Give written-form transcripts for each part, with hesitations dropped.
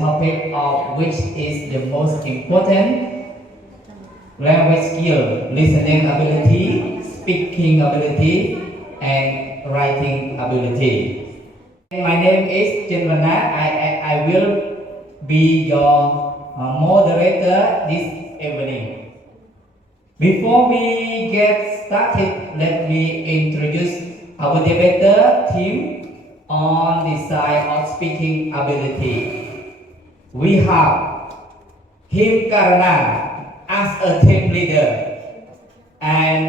topic of which is the most important: language skill, listening ability, speaking ability, and writing ability. My name is Nជនរ I will be your moderator this evening. Before we get started, let me introduce our debater team on the side of speaking ability. We have him Karana as a team leader and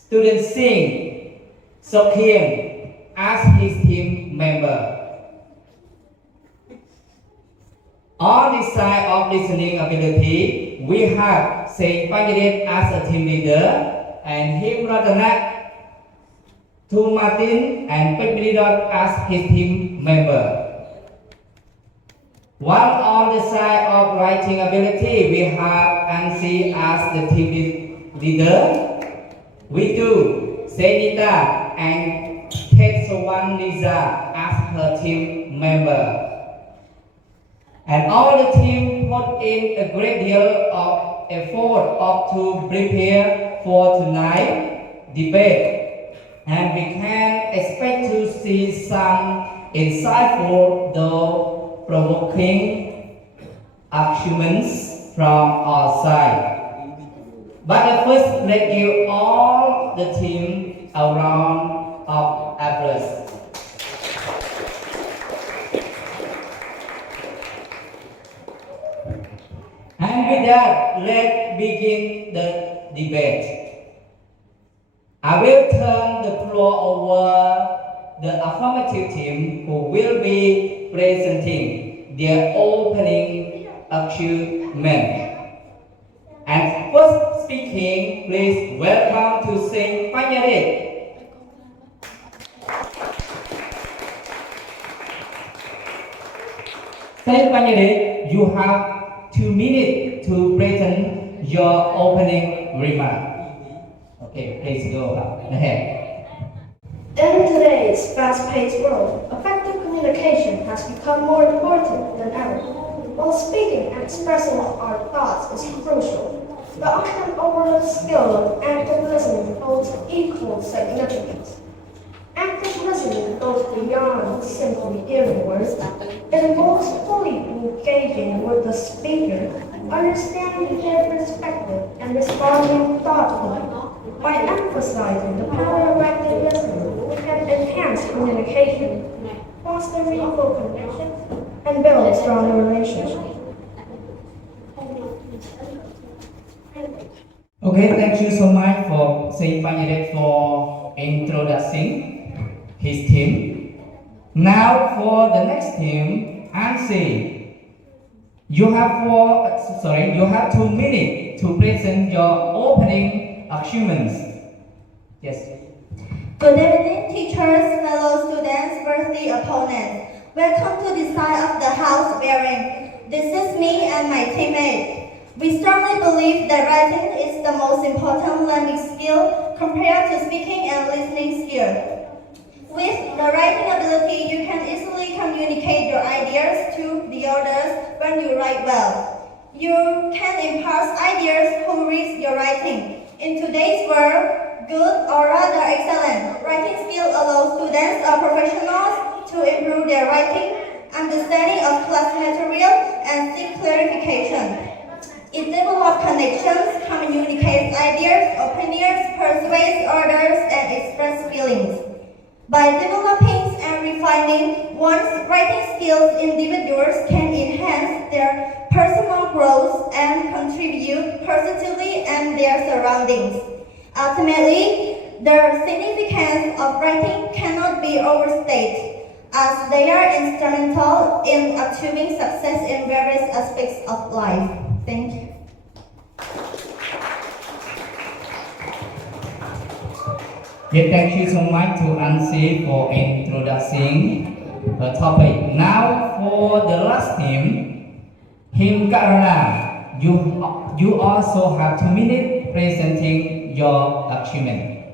student Singh Sokhyem as his team member. On the side of listening ability, we have Singh Panyadet as a team leader and him Ratana to Martin and Pekmilidot as his team member. While on the side of writing ability, we have Ansi as the team leader. We do Senita and Tetsuwan Liza as her team member. And all the team put in a great deal of effort to prepare for tonight's debate. And we can expect to see some insightful though provoking arguments from our side. But first, let's give all the team a round of applause. And with that, let's begin the debate. I will turn the floor over the affirmative team who will be presenting their opening achievement. And first speaking, please welcome to Singh Panyadet. Singh Panyadet, you have 2 minutes to present your opening remark. Okay, please go ahead. In today's fast-paced world, effective communication has become more important than ever. While speaking and expressing our thoughts is crucial, the often overlooked skill of active listening holds equal significance. Active listening goes beyond simply hearing words. It involves fully engaging with the speaker, understanding their perspective, and responding thoughtfully. By emphasizing the power of active listening, we can enhance communication, foster meaningful connections, and build stronger relationships. Okay, thank you so much for Singh Panyadet for introducing his team. Now for the next team, Ansi. You have 2 minutes to present your opening achievements. Yes. Good evening, teachers, fellow students, worthy opponents. Welcome to the side of the house bearing. This is me and my teammate. We strongly believe that writing is the most important language skill compared to speaking and listening skill. With the writing ability, you can easily communicate your ideas to the others when you write well. You can impart ideas who reads your writing. In today's world, good or rather excellent writing skill allows students or professionals to improve their writing, understanding of class material, and seek clarification. It develops connections, communicates ideas, opinions, persuades others, and expresses feelings. By developing and refining one's writing skills, individuals can enhance their personal growth and contribute positively in their surroundings. Ultimately, the significance of writing cannot be overstated, as they are instrumental in achieving success in various aspects of life. Thank you. Yes, thank you so much to Ansi for introducing the topic. Now for the last team, Him Karana, you also have 2 minutes presenting your achievement.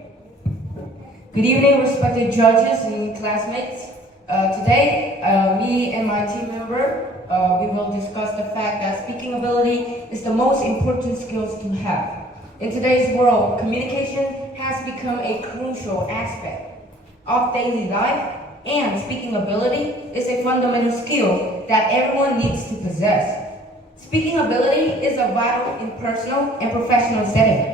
Good evening, respected judges and classmates. Today, me and my team member, we will discuss the fact that speaking ability is the most important skills to have. In today's world, communication has become a crucial aspect of daily life, and speaking ability is a fundamental skill that everyone needs to possess. Speaking ability is vital in personal and professional setting.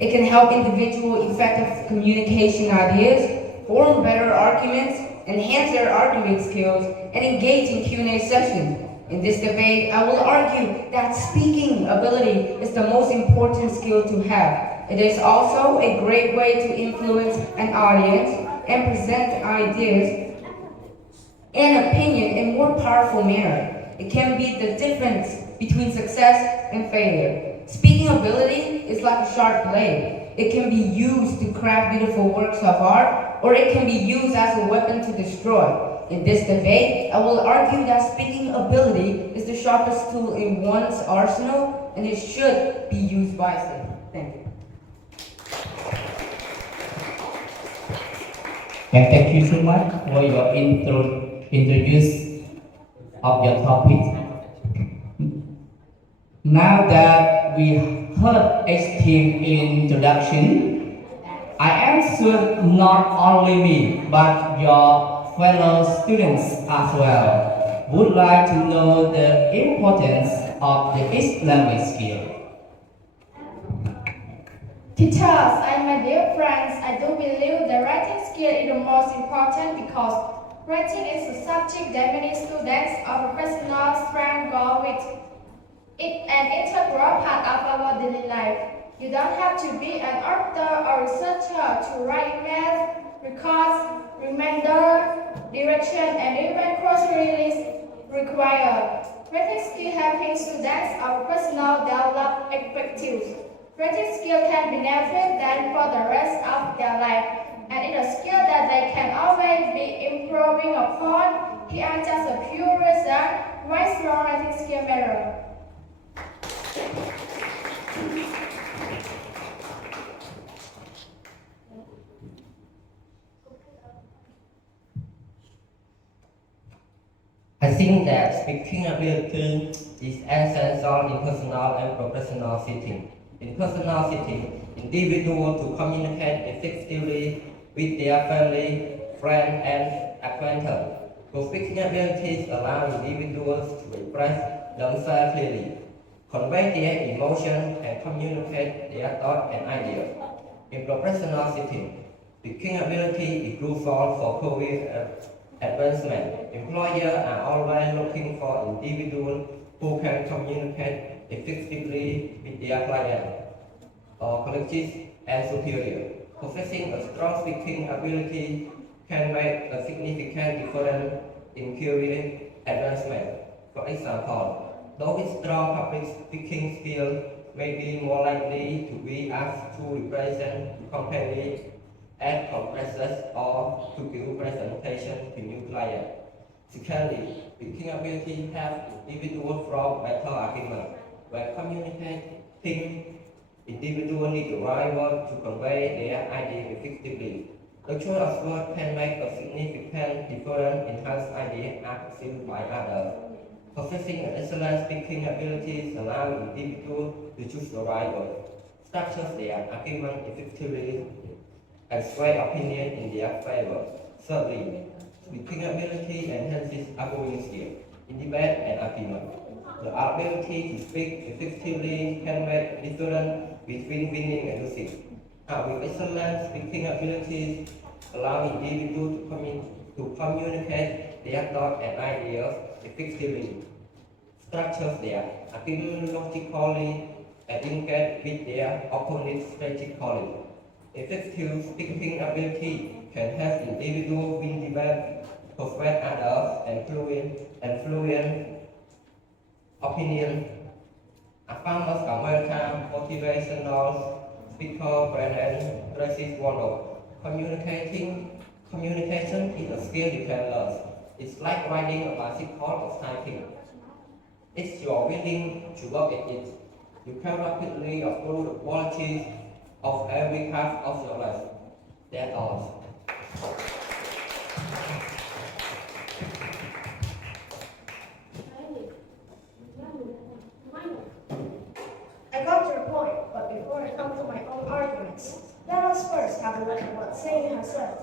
It can help individuals effective communication ideas, form better arguments, enhance their argument skills, and engage in Q&A sessions. In this debate, I will argue that speaking ability is the most important skill to have. It is also a great way to influence an audience and present ideas and opinion in more powerful manner. It can be the difference between success and failure. Speaking ability is like a sharp blade. It can be used to craft beautiful works of art, or it can be used as a weapon to destroy. In this debate, I will argue that speaking ability is the sharpest tool in one's arsenal, and it should be used wisely. Thank you. And thank you so much for your introduce of your topic. Now that we heard each team introduction, I am sure not only me, but your fellow students as well would like to know the importance of each language skill. Teachers and my dear friends, I do believe the writing skill is the most important because writing is a subject that many students or professionals struggle with. It's an integral part of our daily life. You don't have to be an author or researcher to write emails, records, reminder, direction, and even grocery lists required. Writing skill helping students or professionals develop expertise. Writing skill can be never done for the rest of their life, and it's a skill that they can always be improving upon. Here are just a few reasons why strong writing skill matter. I think that speaking ability is essential in personal and professional setting. In personal setting, individuals to communicate effectively with their family, friends, and acquaintances. So speaking abilities allow individuals to express themselves clearly, convey their emotions, and communicate their thoughts and ideas. In professional setting, speaking ability is crucial for career advancement. Employers are always looking for individuals who can communicate effectively with their clients, colleagues, and superiors. Possessing a strong speaking ability can make a significant difference in career advancement. For example, those with strong public speaking skills may be more likely to be asked to represent the company at conferences or to give presentations to new clients. Secondly, speaking ability helps individuals from better argument. When communicating, individuals need the right words to convey their ideas effectively. The choice of words can make a significant difference in how ideas are perceived by others. Possessing excellent speaking abilities allows individuals to choose the right words, structure their argument effectively, and sway opinion in their favor. Thirdly, speaking ability enhances arguing skills in debate and argument. The ability to speak effectively can make a difference between winning and losing. With excellent speaking abilities, allow individuals to communicate their thoughts and ideas effectively, structure their argument logically, and engage with their opponent strategically. Effective speaking ability can help individuals win debate, persuade others, and fluent opinion. A famous American motivational speaker, Brandon Tracy Waldo, communication is a skill you can learn. It's like riding a bicycle or cycling. If you are willing to work at it, you can rapidly improve the qualities of every part of your life. That's all. got your point, but before I come to my own arguments, let us first have a look at what Sadie has said.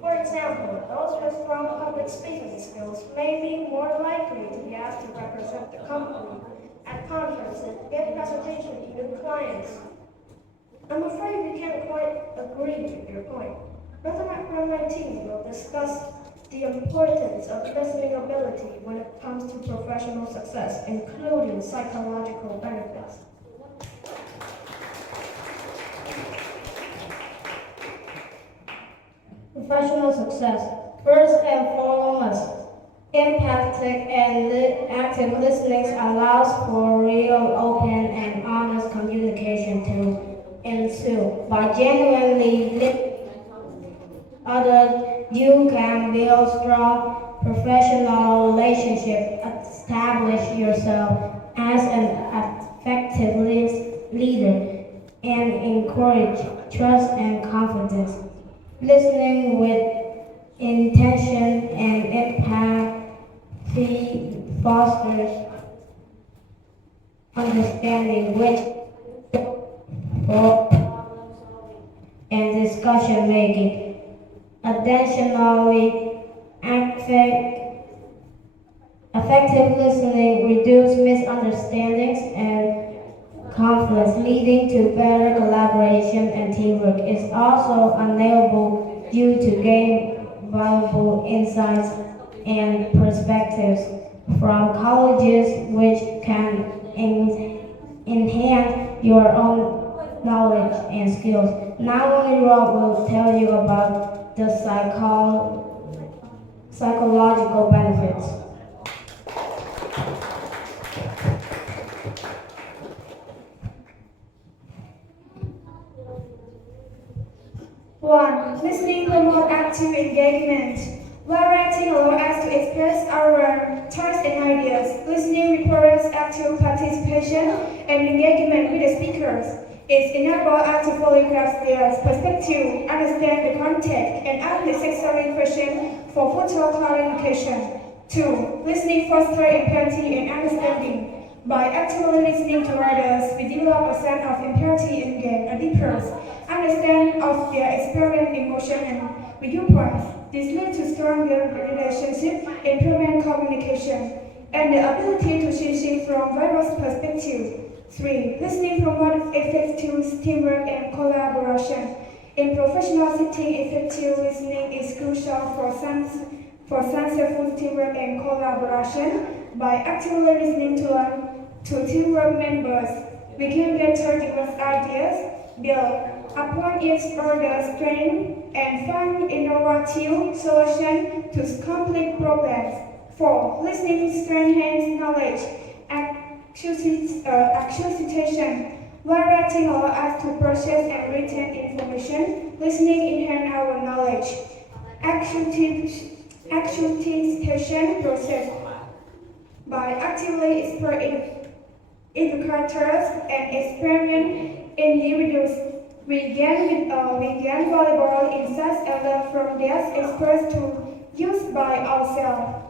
For example, those with strong public speaking skills may be more likely to be asked to represent the company at conferences, give presentations to new clients. I'm afraid we can't quite agree with your point. Brother and my team will discuss the importance of listening ability when it comes to professional success, including psychological benefits. Professional success. First and foremost, empathic and active listening allows for real, open, and honest communication to ensue. By genuinely listening others, you can build strong professional relationships, establish yourself as an effective leader, and encourage trust and confidence. Listening with intention and empathy fosters understanding, which and discussion making. Additionally, effective listening reduces misunderstandings and conflicts, leading to better collaboration and teamwork. It's also enable you to gain valuable insights and perspectives from colleges, which can enhance your own knowledge and skills. Now, only Rob will tell you about the psychological benefits. One, listening promotes active engagement. While writing allows us to express our thoughts and ideas, listening requires active participation and engagement with the speakers. It enables us to fully grasp their perspective, understand the context, and ask necessary questions for further clarification. Two, listening fosters empathy and understanding. By actively listening to others, we develop a sense of empathy and gain a deeper understanding of their experience, emotion, and viewpoints. This leads to stronger relationships, improved communication, and the ability to see from various perspectives. 3. Listening promotes effective teamwork and collaboration. In professional setting, effective listening is crucial for successful teamwork and collaboration. By actively listening to teamwork members, we can better develop ideas, build upon each other's strengths, and find innovative solutions to complex problems. 4. Listening strengthens knowledge. Acquisition. While writing allows us to process and retain information, listening enhances our knowledge. Acquisition process. By actively exploring educators and experienced individuals, we gain valuable insights and learn from their experts to use by ourselves.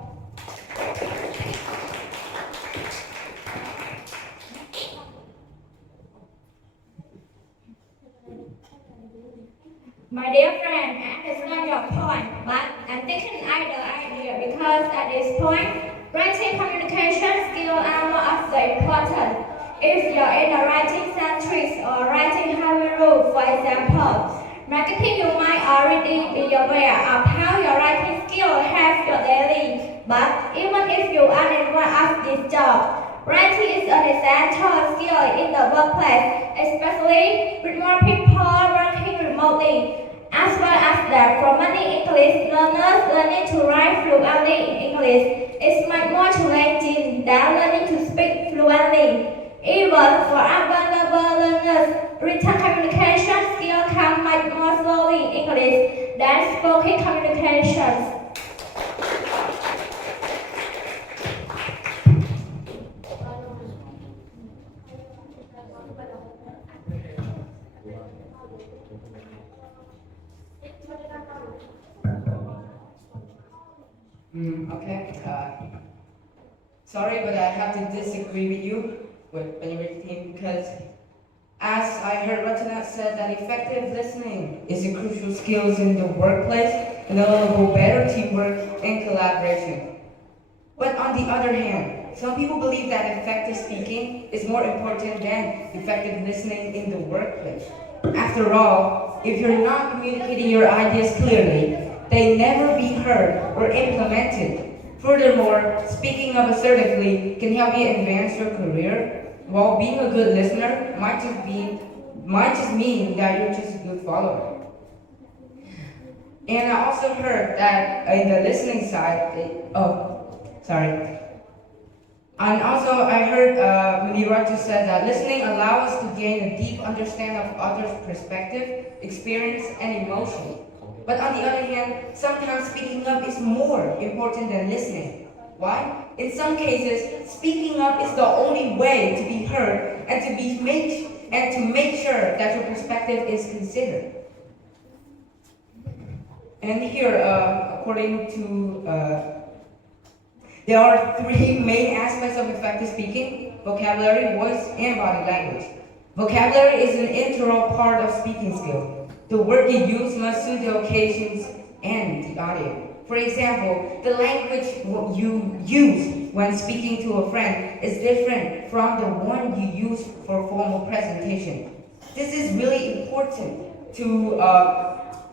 My dear friend, I understand your point, but I'm thinking either idea because at this point, writing communication skills are more of the important. If you're in a writing sentence or writing heavy rule, for example, marketing you might already be aware of how your writing skill helps your daily. But even if you are in one of these jobs, writing is an essential skill in the workplace, especially with more people working remotely. As well as that, for many English learners, learning to write fluently in English is much more challenging than learning to speak fluently. Even for available learners, written communication skills come much more slowly in English than spoken communications. Okay. Sorry, but I have to disagree with you, with team, because As I heard Ratana said that effective listening is a crucial skill in the workplace and enable better teamwork and collaboration. But on the other hand, some people believe that effective speaking is more important than effective listening in the workplace. After all, if you're not communicating your ideas clearly, they never be heard or implemented. Furthermore, speaking up assertively can help you advance your career, while being a good listener might just mean that you're just a good follower. And I also heard that in the listening side, And also I heard Muniratu said that listening allows us to gain a deep understanding of others' perspective, experience, and emotion. But on the other hand, sometimes speaking up is more important than listening. Why? In some cases, speaking up is the only way to be heard and to make sure that your perspective is considered. And here, according to there are three main aspects of effective speaking: vocabulary, voice, and body language. Vocabulary is an integral part of speaking skills. The word you use must suit the occasions and the audience. For example, the language you use when speaking to a friend is different from the one you use for formal presentation. This is really important to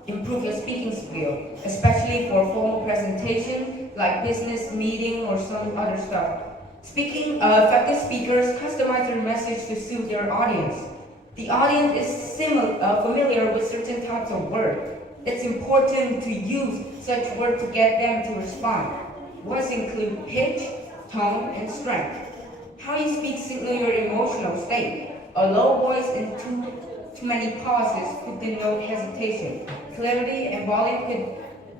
improve your speaking skill, especially for formal presentation like business meeting or some other stuff. Effective speakers customize their message to suit their audience. The audience is familiar with certain types of words. It's important to use such words to get them to respond. Words include pitch, tone, and strength. How you speak signals your emotional state. A low voice and too many pauses could denote hesitation. Clarity and volume could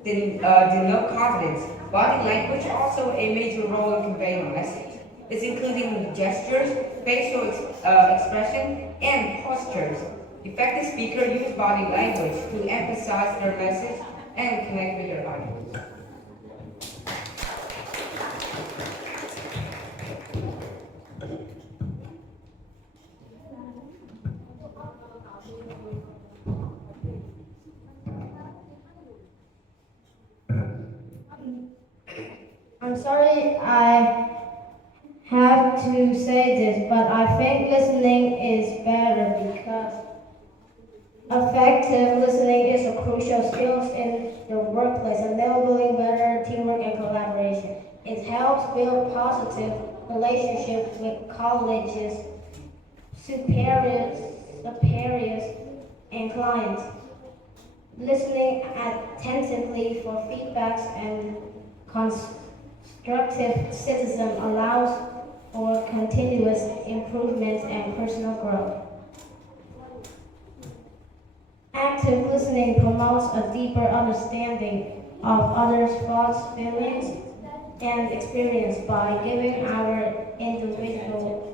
denote confidence. Body language also a major role in conveying a message. It's including gestures, facial expression, and postures. Effective speakers use body language to emphasize their message and connect with their audience. I'm sorry I have to say this, but I think listening is better because effective listening is a crucial skill in the workplace, enabling better teamwork and collaboration. It helps build positive relationships with colleagues, superiors, and clients. Listening attentively for feedbacks and constructive criticism allows for continuous improvement and personal growth. Active listening promotes a deeper understanding of others' thoughts, feelings, and experience by giving our individual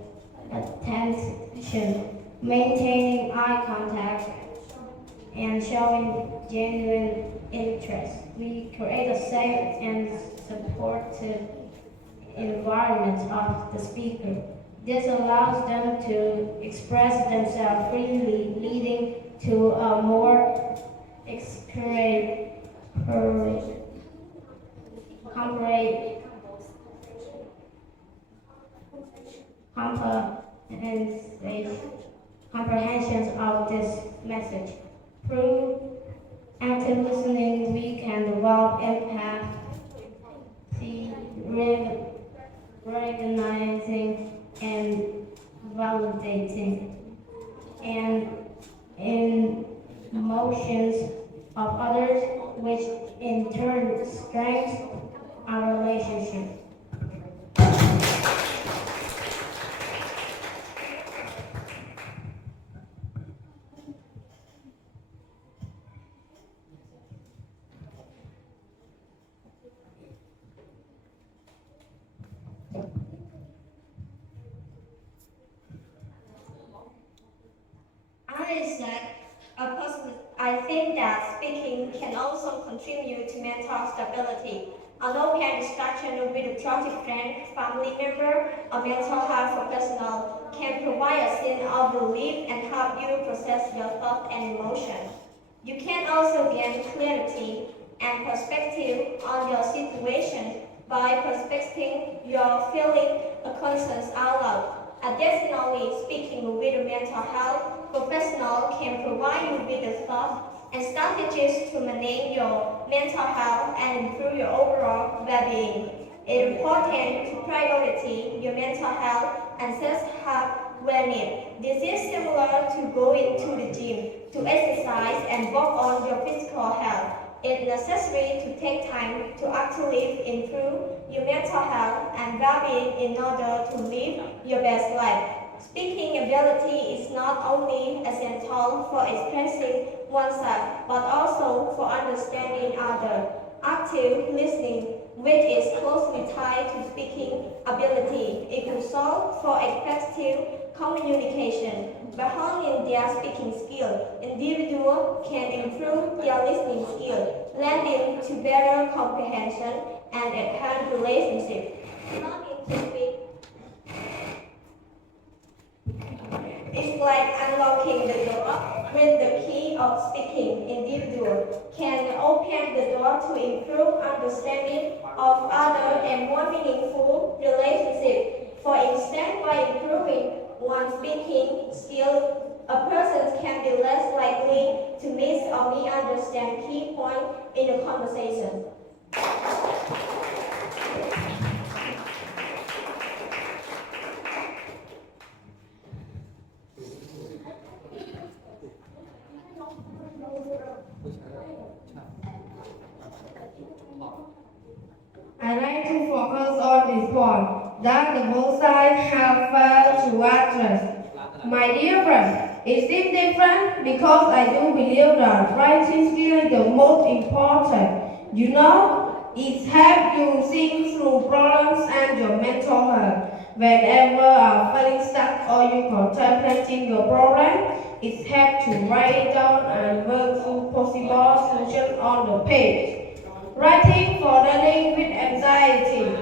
attention, maintaining eye contact, and showing genuine interest. We create a safe and supportive environment of the speaker. This allows them to express themselves freely, leading to a more comprehensions of this message. Through active listening, we can develop empathy, recognizing and validating, and emotions of others, which in turn strengthens our relationship. I think that speaking can also contribute to mental stability. Although can distraction with a traumatic friend, family member, or mental health professional, can provide a sense of relief and help you process your thoughts and emotions. You can also gain clarity and perspective on your situation by perspecting your feelings or concerns out loud. Additionally, speaking with a mental health professional can provide you with the thoughts and strategies to manage your mental health and improve your overall well-being. It's important to prioritize your mental health and self-help wellness. This is similar to going to the gym to exercise and work on your physical health. It's necessary to take time to actively improve your mental health and well-being in order to live your best life. Speaking ability is not only essential for expressing oneself, but also for understanding others. Active listening, which is closely tied to speaking ability, is crucial for effective communication. By honing their speaking skill, individuals can improve their listening skill, leading to better comprehension and enhanced relationships. Learning to speak is like unlocking the door. With the key of speaking, individuals can open the door to improve understanding of others and more meaningful relationships. For instance, by improving one's speaking skills, a person can be less likely to miss or misunderstand key points in a conversation. I like to focus on this point that the both sides have failed to address. My dear friend, it seems different because I do believe that writing skill is the most important. You know, it helps you think through problems and your mental health. Whenever I'm feeling stuck or you contemplating your problem, it helps to write it down and work through possible solutions on the page. Writing for dealing with anxiety,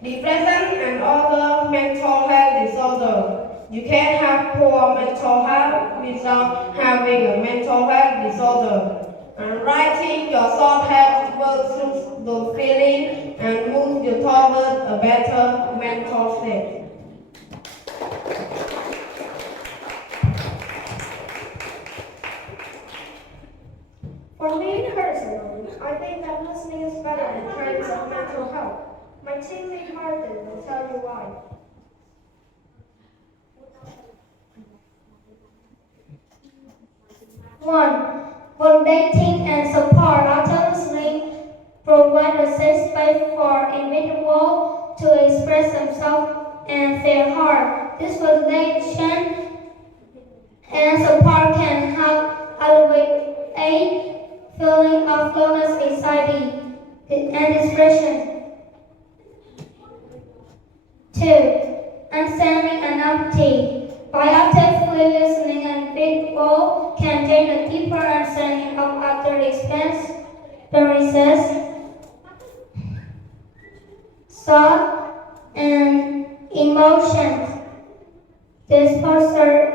depression, and other mental health disorders. You can't have poor mental health without having a mental health disorder. And writing your thoughts helps work through the feeling and move you toward a better mental state. For me personally, I think that listening is better in terms of mental health. My teammate Martin will tell you why. One, validating and support. After listening, provide a safe space for individuals to express themselves and their heart. This validation and support can help alleviate feeling of loneliness, anxiety, and depression. 2. Understanding and empathy. By actively listening, individuals can gain a deeper understanding of others' experiences, thoughts, and emotions. This fosters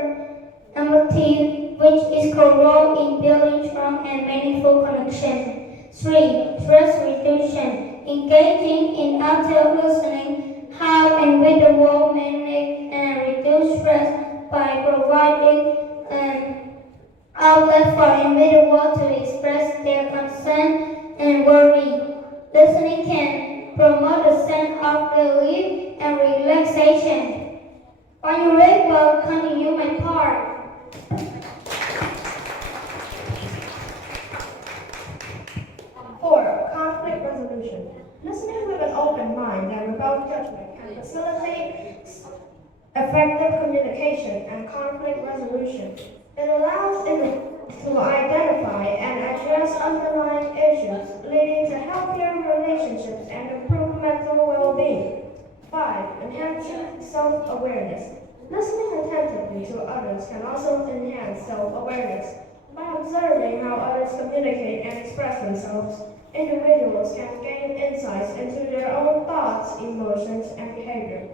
empathy, which is crucial in building strong and meaningful connections. 3. Stress reduction. Engaging in active listening helps individuals manage and reduce stress by providing an outlet for individuals to express their concern and worry. Listening can promote a sense of relief and relaxation. When you read well, continue my part. 4. Conflict resolution. Listening with an open mind and without judgment can facilitate effective communication and conflict resolution. It allows individuals to identify and address underlying issues, leading to healthier relationships and improved mental well-being. 5. Enhancing self-awareness. Listening attentively to others can also enhance self-awareness. By observing how others communicate and express themselves, individuals can gain insights into their own thoughts, emotions, and behavior.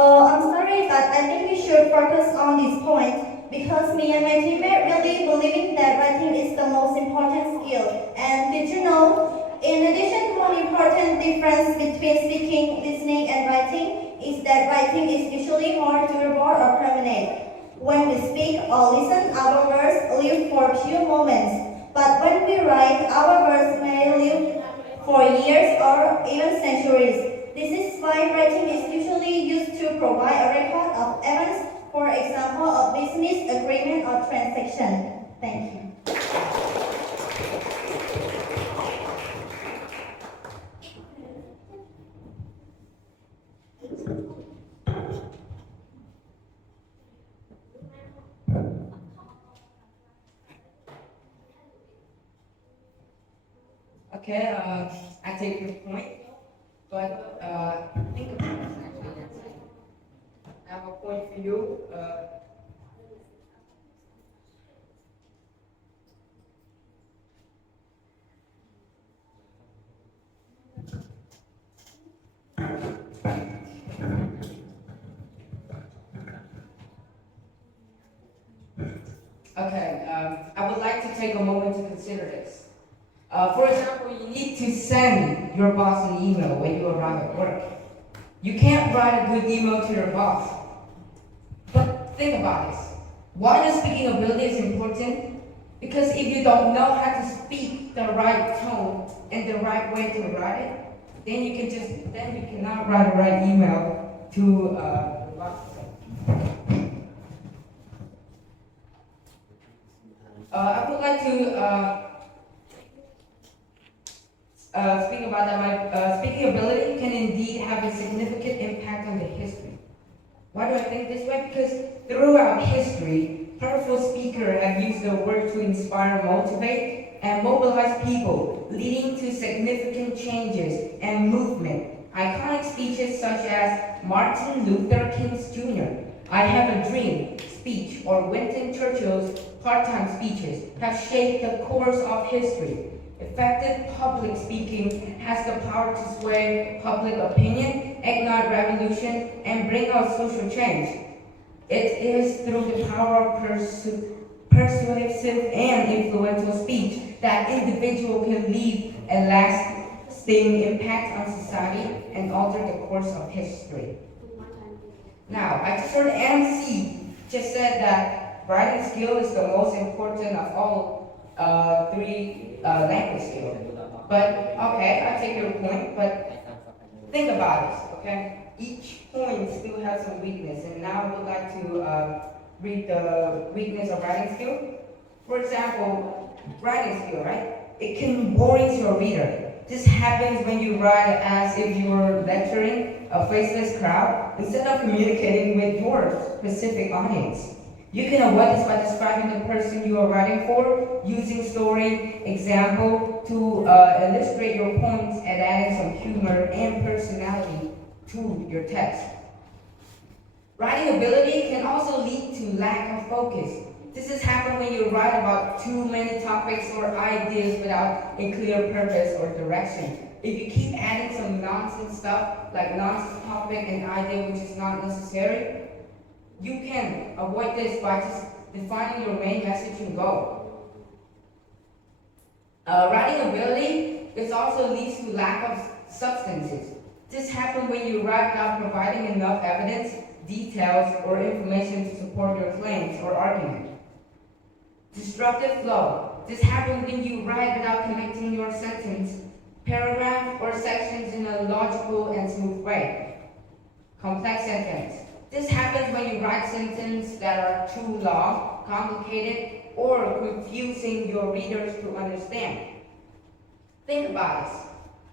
I'm sorry, but I think we should focus on this point because me and my teammate really believing that writing is the most important skill. And did you know, in addition to one important difference between speaking, listening, and writing is that writing is usually more durable or permanent. When we speak or listen, our words live for a few moments. But when we write, our words may live for years or even centuries. This is why writing is usually used to provide a record of events, for example, a business agreement or transaction. Thank you. Okay, I take your point, but think about this actually. I have a point for you. Okay, I would like to take a moment to consider this. For example, you need to send your boss an email when you arrive at work. You can't write a good email to your boss. But think about this. Why the speaking ability is important? Because if you don't know how to speak the right tone and the right way to write it, then you cannot write a right email to your boss. I would like to speak about that. My speaking ability can indeed have a significant impact on the history. Why do I think this way? Because throughout history, powerful speakers have used their word to inspire, motivate, and mobilize people, leading to significant changes and movement. Iconic speeches such as Martin Luther King Jr., I Have a Dream speech, or Winston Churchill's part-time speeches have shaped the course of history. Effective public speaking has the power to sway public opinion, ignite revolution, and bring about social change. It is through the power of persuasive and influential speech that individuals can leave a lasting impact on society and alter the course of history. Now, I just heard MC just said that writing skill is the most important of all three language skills. But, okay, I take your point, but think about this, okay? Each point still has some weakness, and now I would like to read the weakness of writing skill. For example, writing skill, right? It can bore your reader. This happens when you write as if you were lecturing a faceless crowd instead of communicating with your specific audience. You can avoid this by describing the person you are writing for, using story, example to illustrate your points and adding some humor and personality to your text. Writing ability can also lead to lack of focus. This has happened when you write about too many topics or ideas without a clear purpose or direction. If you keep adding some nonsense stuff, like nonsense topic and idea which is not necessary, you can avoid this by just defining your main message and goal. Writing ability also leads to lack of substances. This happens when you write without providing enough evidence, details, or information to support your claims or argument. Destructive flow. This happens when you write without connecting your sentence, paragraph, or sections in a logical and smooth way. Complex sentence. This happens when you write sentences that are too long, complicated, or confusing your readers to understand. Think about this.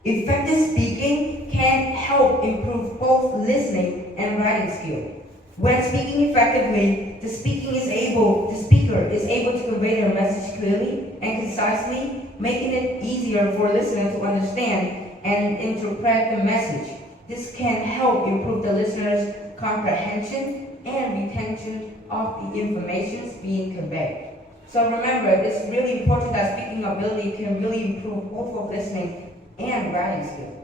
Effective speaking can help improve both listening and writing skill. When speaking effectively, the speaker is able to convey their message clearly and concisely, making it easier for listeners to understand and interpret the message. This can help improve the listener's comprehension and retention of the information being conveyed. So remember, it's really important that speaking ability can really improve both of listening and writing skill.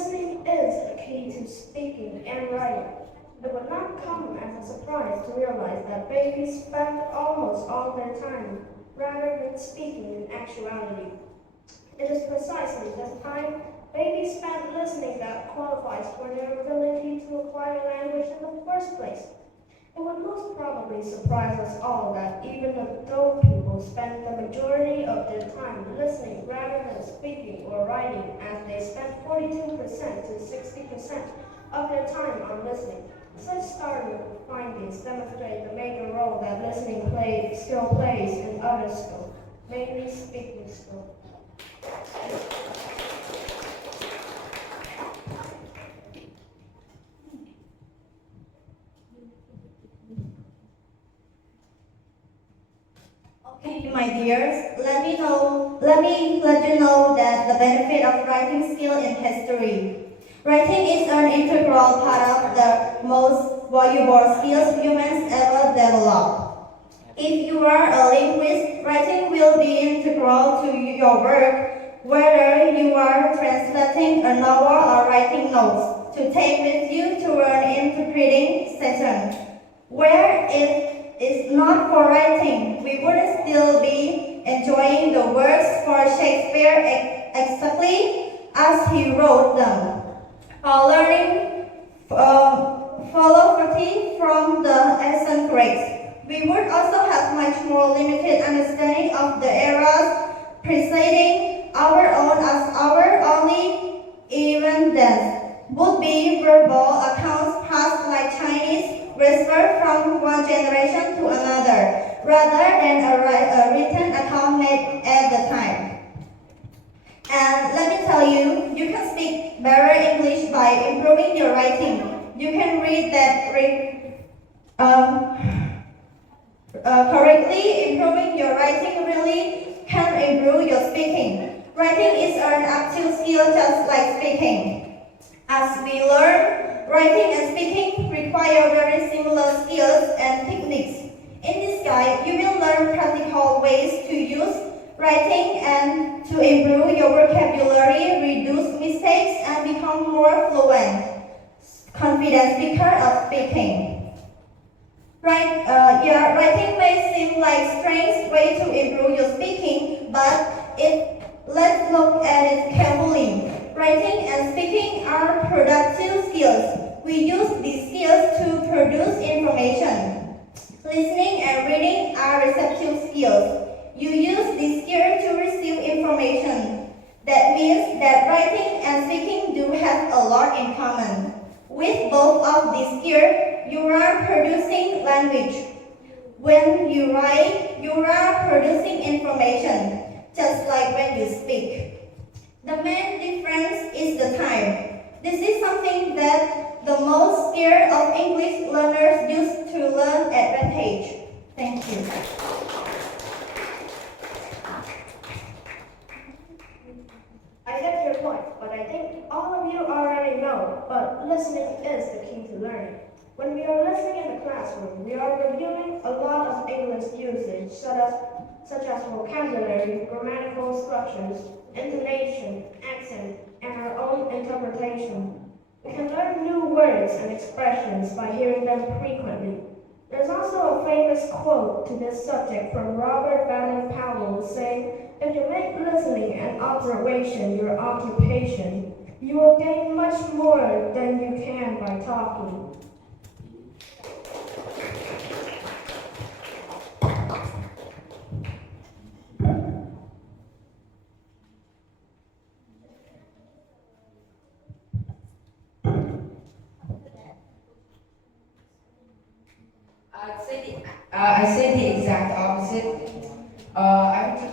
Listening is the key to speaking and writing. It would not come as a surprise to realize that babies spend almost all their time rather than speaking in actuality. It is precisely this time babies spend listening that qualifies for their ability to acquire language in the first place. It would most probably surprise us all that even adult people spend the majority of their time listening rather than speaking or writing, as they spend 42% to 60% of their time on listening. Such startling findings demonstrate the major role that listening skill plays in other skills, mainly speaking skill. Okay, my dears, let me let you know that the benefit of writing skill in history. Writing is an integral part of the most valuable skills humans ever develop. If you are a linguist, writing will be integral to your work, whether you are translating a novel or writing notes to take with you to an interpreting session. Where it is not for writing, we would still be enjoying the works for Shakespeare exactly as he wrote them. Learning philosophy from the ancient Greeks, we would also have much more limited understanding of the eras preceding our own, as our only evidence would be verbal accounts passed like Chinese whisper from one generation to another, rather than a written account made at the time. And let me tell you, you can speak better English by improving your writing. You can read that correctly. Improving your writing really can improve your speaking. Writing is an active skill just like speaking. As we learn, writing and speaking require very similar skills and techniques. In this guide, you will learn practical ways to use writing and to improve your vocabulary, reduce mistakes, and become more fluent, confident speaker of speaking. Writing may seem like strange way to improve your speaking, but let's look at it carefully. Writing and speaking are productive skills. We use these skills to produce information. Listening and reading are receptive skills. You use this skill to receive information. That means that writing and speaking do have a lot in common. With both of these skills, you are producing language. When you write, you are producing information, just like when you speak. The main difference is the time. This is something that the most scared of English learners use to learn advantage. Thank you. I get your point, but I think all of you already know, but listening is the key to learning. When we are listening in the classroom, we are reviewing a lot of English usage, such as vocabulary, grammatical structures, intonation, accent, and our own interpretation. We can learn new words and expressions by hearing them frequently. There's also a famous quote to this subject from Robert Baden-Powell saying, "If you make listening and observation your occupation, you will gain much more than you can by talking." I say the exact opposite.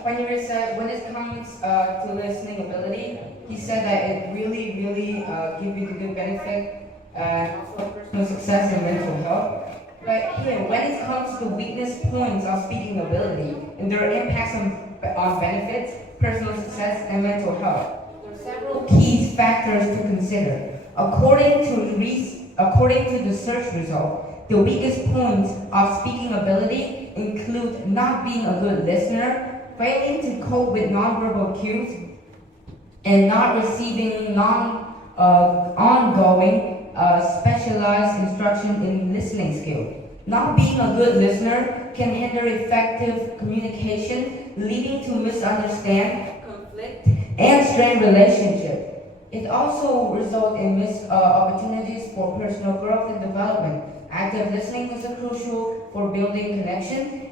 When you said when it comes to listening ability, he said that it really give you the good benefit for personal success and mental health. But here, when it comes to weakness points of speaking ability and their impacts on benefits, personal success, and mental health, there are several key factors to consider. According to the search result, the weakest points of speaking ability include not being a good listener, failing to cope with nonverbal cues, and not receiving ongoing specialized instruction in listening skill. Not being a good listener can hinder effective communication, leading to misunderstanding, conflict, and strained relationship. It also results in missed opportunities for personal growth and development. Active listening is crucial for building connection,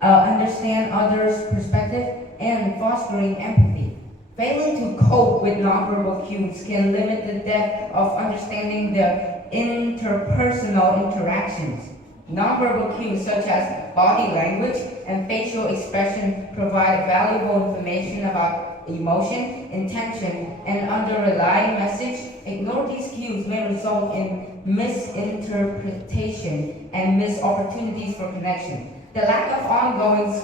understand others' perspective, and fostering empathy. Failing to cope with nonverbal cues can limit the depth of understanding the interpersonal interactions. Nonverbal cues such as body language and facial expression provide valuable information about emotion, intention, and underlying message. Ignore these cues may result in misinterpretation and missed opportunities for connection. The lack of ongoing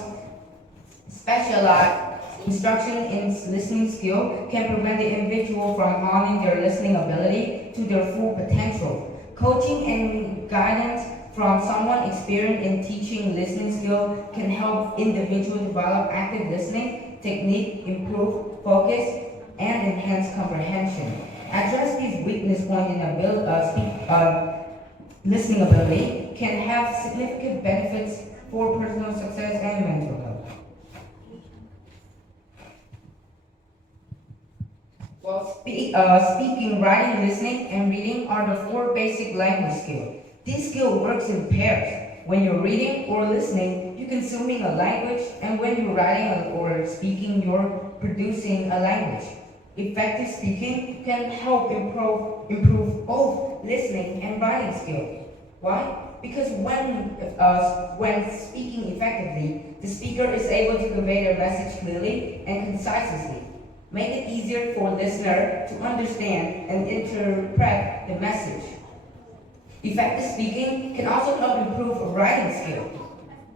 specialized instruction in listening skill can prevent the individual from honing their listening ability to their full potential. Coaching and guidance from someone experienced in teaching listening skill can help individuals develop active listening technique, improve focus, and enhance comprehension. Address these weakness points in listening ability can have significant benefits for personal success and mental health. Well, speaking, writing, listening, and reading are the 4 basic language skills. This skill works in pairs. When you're reading or listening, you're consuming a language, and when you're writing or speaking, you're producing a language. Effective speaking can help improve both listening and writing skills. Why? Because when speaking effectively, the speaker is able to convey their message clearly and concisely. Make it easier for listener to understand and interpret the message. Effective speaking can also help improve writing skill.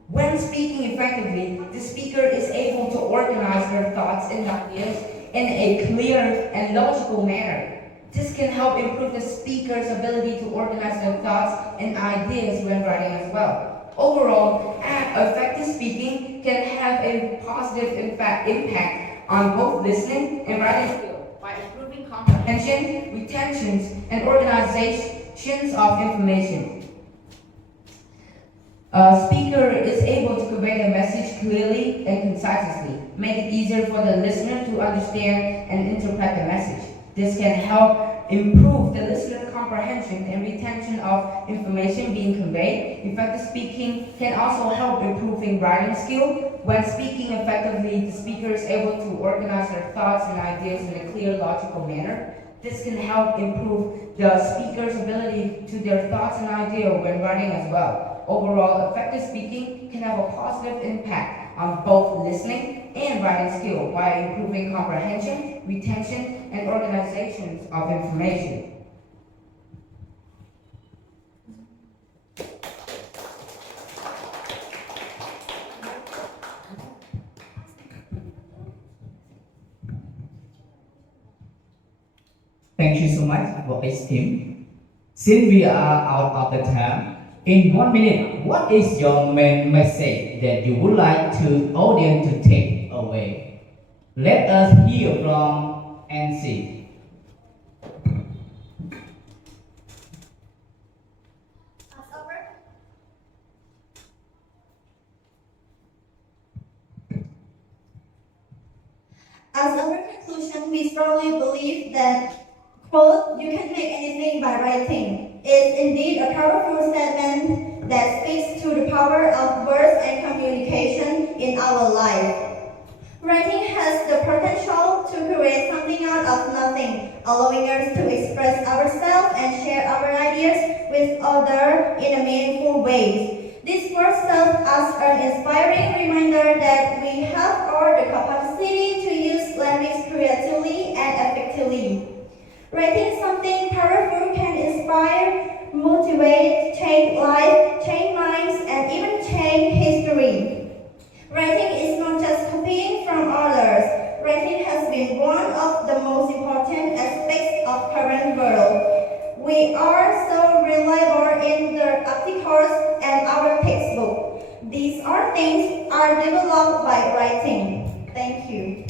When speaking effectively, the speaker is able to organize their thoughts and ideas in a clear and logical manner. This can help improve the speaker's ability to organize their thoughts and ideas when writing as well. Overall, effective speaking can have a positive impact on both listening and writing skill by improving comprehension, retention, and organizations of information. A speaker is able to convey the message clearly and concisely, make it easier for the listener to understand and interpret the message. This can help improve the listener comprehension and retention of information being conveyed. Effective speaking can also help improving writing skill. When speaking effectively, the speaker is able to organize their thoughts and ideas in a clear, logical manner. This can help improve the speaker's ability to their thoughts and ideas when writing as well. Overall, effective speaking can have a positive impact on both listening and writing skill by improving comprehension, retention, and organizations of information. Thank you so much for this team. Since we are out of the time, in 1 minute, what is your main message that you would like to audience to take away? Let us hear from NC. As our conclusion, we strongly believe that, quote, "You can make anything by writing," is indeed a powerful statement that speaks to the power of words and communication in our life. Writing has the potential to create something out of nothing, allowing us to express ourselves and share our ideas with others in a meaningful way. This work serves as an inspiring reminder that we have all the capacity to use language creatively and effectively. Writing something powerful can inspire, motivate, change lives, change minds, and even change history. Writing is not just copying from others. Writing has been one of the most important aspects of current world. We are so reliable in the articles and our textbook. These are things are developed by writing. Thank you.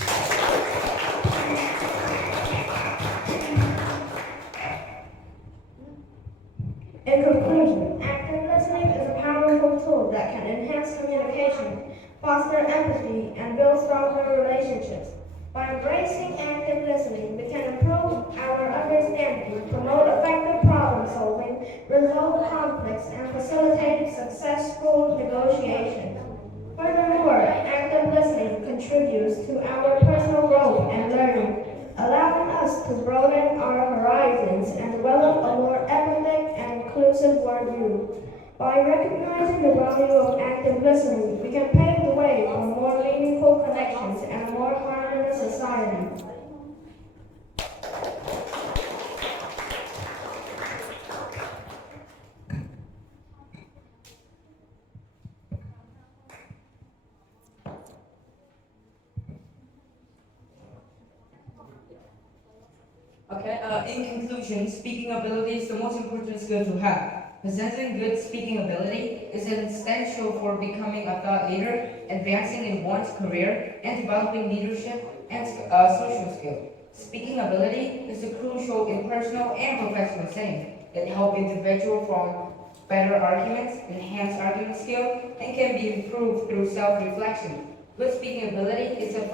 foster empathy, and build stronger relationships. By embracing active listening, we can improve our understanding, promote effective problem solving, resolve conflicts, and facilitate successful negotiations. Furthermore, active listening contributes to our personal growth and learning, allowing us to broaden our horizons and develop a more empathetic and inclusive worldview. By recognizing the value of active listening, we can pave the way for more meaningful connections and a more harmonious society. Okay, in conclusion, speaking ability is the most important skill to have. Possessing good speaking ability is essential for becoming a thought leader, advancing in one's career, and developing leadership and social skills. Speaking ability is crucial in personal and professional settings. It helps individuals form better arguments, enhance argument skill, and can be improved through self-reflection. Good speaking ability is a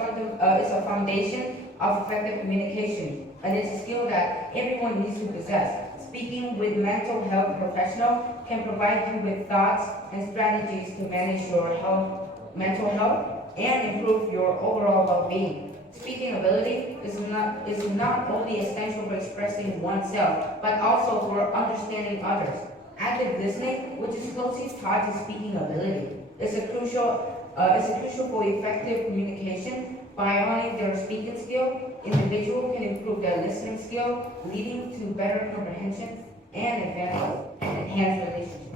foundation of effective communication, and it's a skill that everyone needs to possess. Speaking with mental health professional can provide you with thoughts and strategies to manage your mental health and improve your overall well-being. Speaking ability is not only essential for expressing oneself, but also for understanding others. Active listening, which is closely tied to speaking ability, is a crucial for effective communication. By honing their speaking skill, individuals can improve their listening skill, leading to better comprehension and enhanced relationships.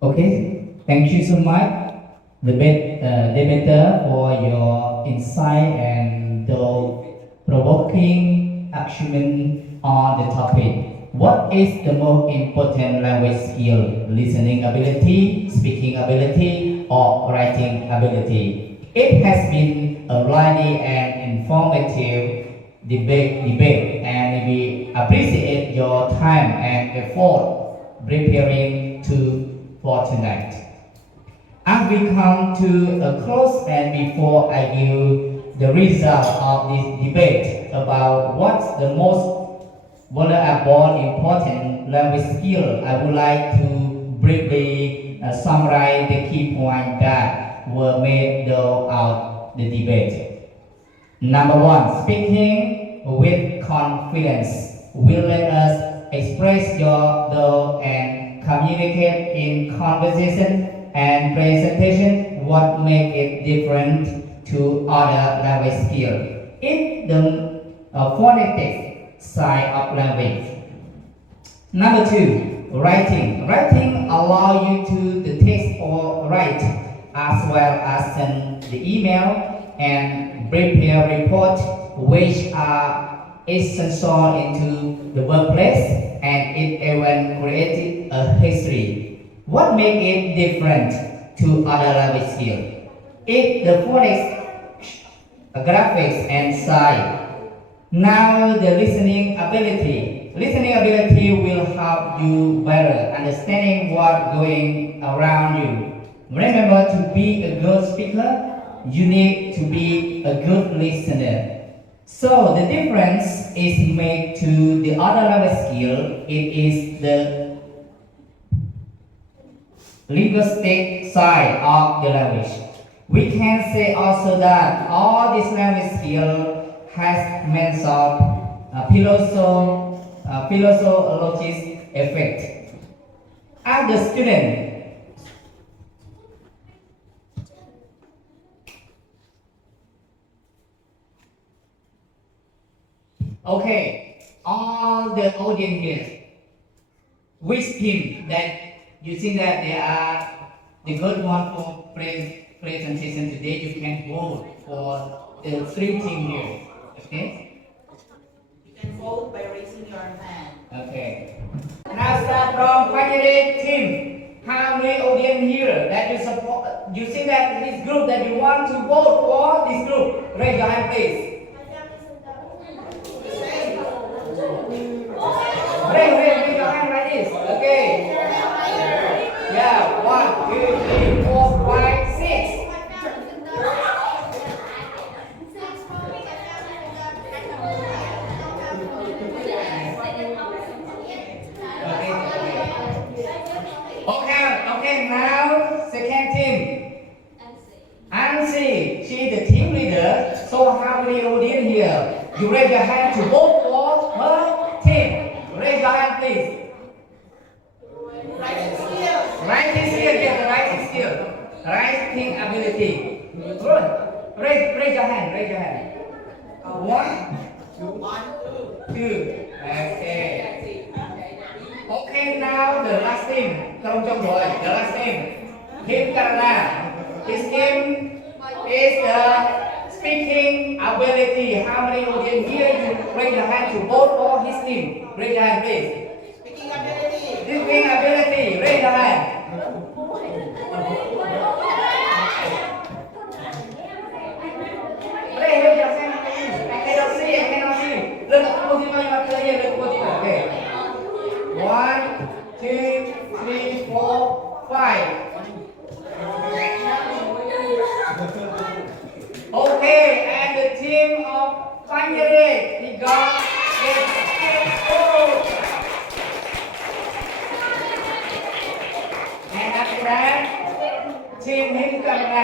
Okay, thank you so much, debater, for your insight and provoking argument on the topic. What is the most important language skill? Listening ability, speaking ability, or writing ability? It has been a lively and informative debate, and we appreciate your time and effort preparing for tonight. As we come to a close, and before I give the result of this debate about what's the most valuable important language skill, I would like to briefly summarize the key points that were made throughout the debate. Number one, speaking with confidence will let us express your thought and communicate in conversation and presentation. What makes it different to other language skills? It's the phonetic side of language. Number two, writing. Writing allows you to text or write, as well as send the email and prepare reports, which are essential into the workplace, and it even created a history. What makes it different to other language skills? It's the phonics, graphics, and sight. Now the listening ability. Listening ability will help you better understanding what's going around you. Remember, to be a good speaker, you need to be a good listener. So the difference is made to the other language skill. It is the linguistic side of the language. We can say also that all these language skills has means of philosophic effect. As the student, okay, all the audience here, which team that you think that they are the good one for presentation today, you can vote for the three teams here. Okay? You can vote by raising your hand. Okay. Now start from candidate team. How many audience here that you support? You think that this group that you want to vote for this group? Raise your hand, please. many audience here? You raise your hand to vote for her team. Raise your hand, please. Writing skills. Writing skill, yes, writing skill. Writing ability. Good. Raise your hand, raise your hand. One, two. Okay. Okay, now the last team. Không trong rồi, the last team. Team Canada. His team is the speaking ability. How many audience here you raise your hand to vote for his team? Raise your hand, please. Speaking ability. Speaking ability, raise your hand. Raise your hand. I cannot see. Look at okay. 1, 2, 3, 4, 5. Okay, and the team of Panyere, he got it. And after that, team Hinkana,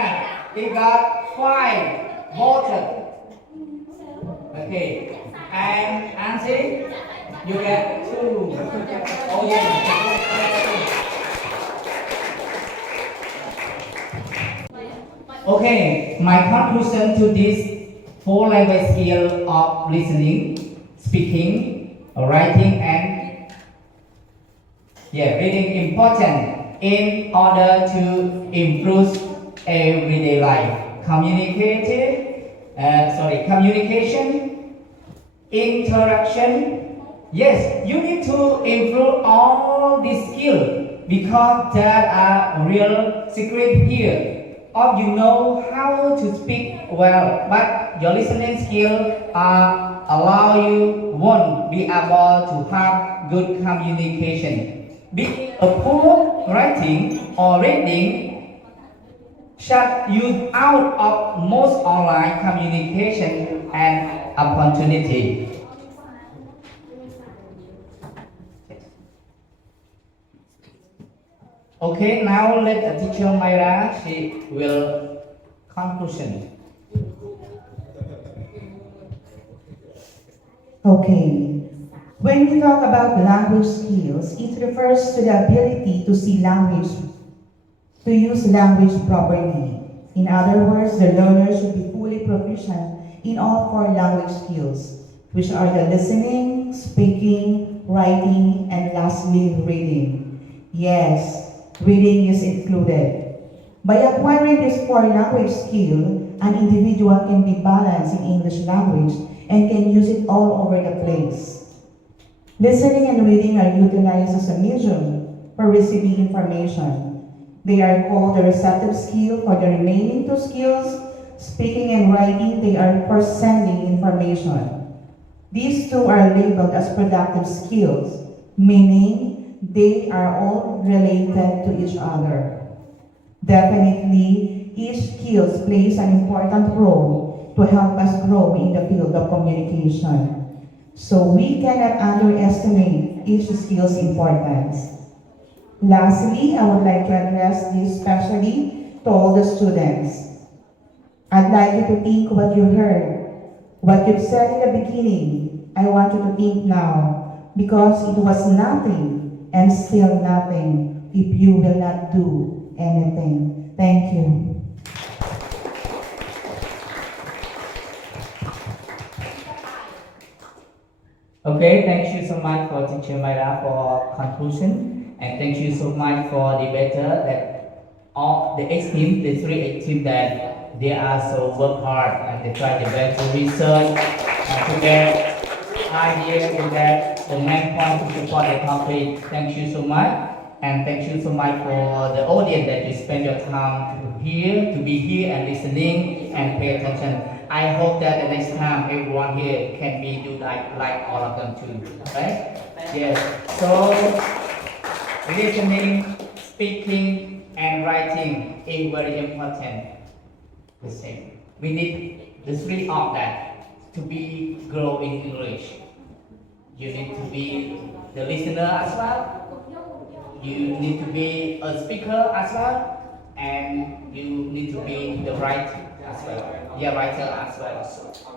he got 5 voted. Okay, and Auntie, you get 2. Oh yeah. Okay, my conclusion to this 4 language skill of listening, speaking, writing, and reading important in order to improve everyday life. Communication, interaction. Yes, you need to improve all these skills because there are real secret here. Or you know how to speak well, but your listening skills allow you won't be able to have good communication. Being a poor writing or reading shut you out of most online communication and opportunity. Okay, now let the teacher Myra, she will conclusion. Okay, when we talk about language skills, it refers to the ability to see language, to use language properly. In other words, the learner should be fully proficient in all 4 language skills, which are the listening, speaking, writing, and lastly, reading. Yes, reading is included. By acquiring this 4 language skill, an individual can be balanced in English language and can use it all over the place. Listening and reading are utilized as a medium for receiving information. They are called the receptive skill for the remaining 2 skills. Speaking and writing, they are for sending information. These 2 are labeled as productive skills, meaning they are all related to each other. Definitely, each skill plays an important role to help us grow in the field of communication. So we cannot underestimate each skill's importance. Lastly, I would like to address this especially to all the students. I'd like you to think what you heard, what you've said in the beginning. I want you to think now, because it was nothing and still nothing if you will not do anything. Thank you. Okay, thank you so much for Teacher Myra for conclusion, and thank you so much for the debater that all the 8 team, the 3 8 team that they are so work hard and they try their best to research and to get idea to get the main point to support the topic. Thank you so much, and thank you so much for the audience that you spend your time to be here and listening and pay attention. I hope that the next time everyone here can be do like all of them too, right? Yes. So listening, speaking, and writing is very important. The same. We need the 3 of that to be grow in English. You need to be the listener as well. You need to be a speaker as well, and you need to be the writer as well. Yeah, writer as well.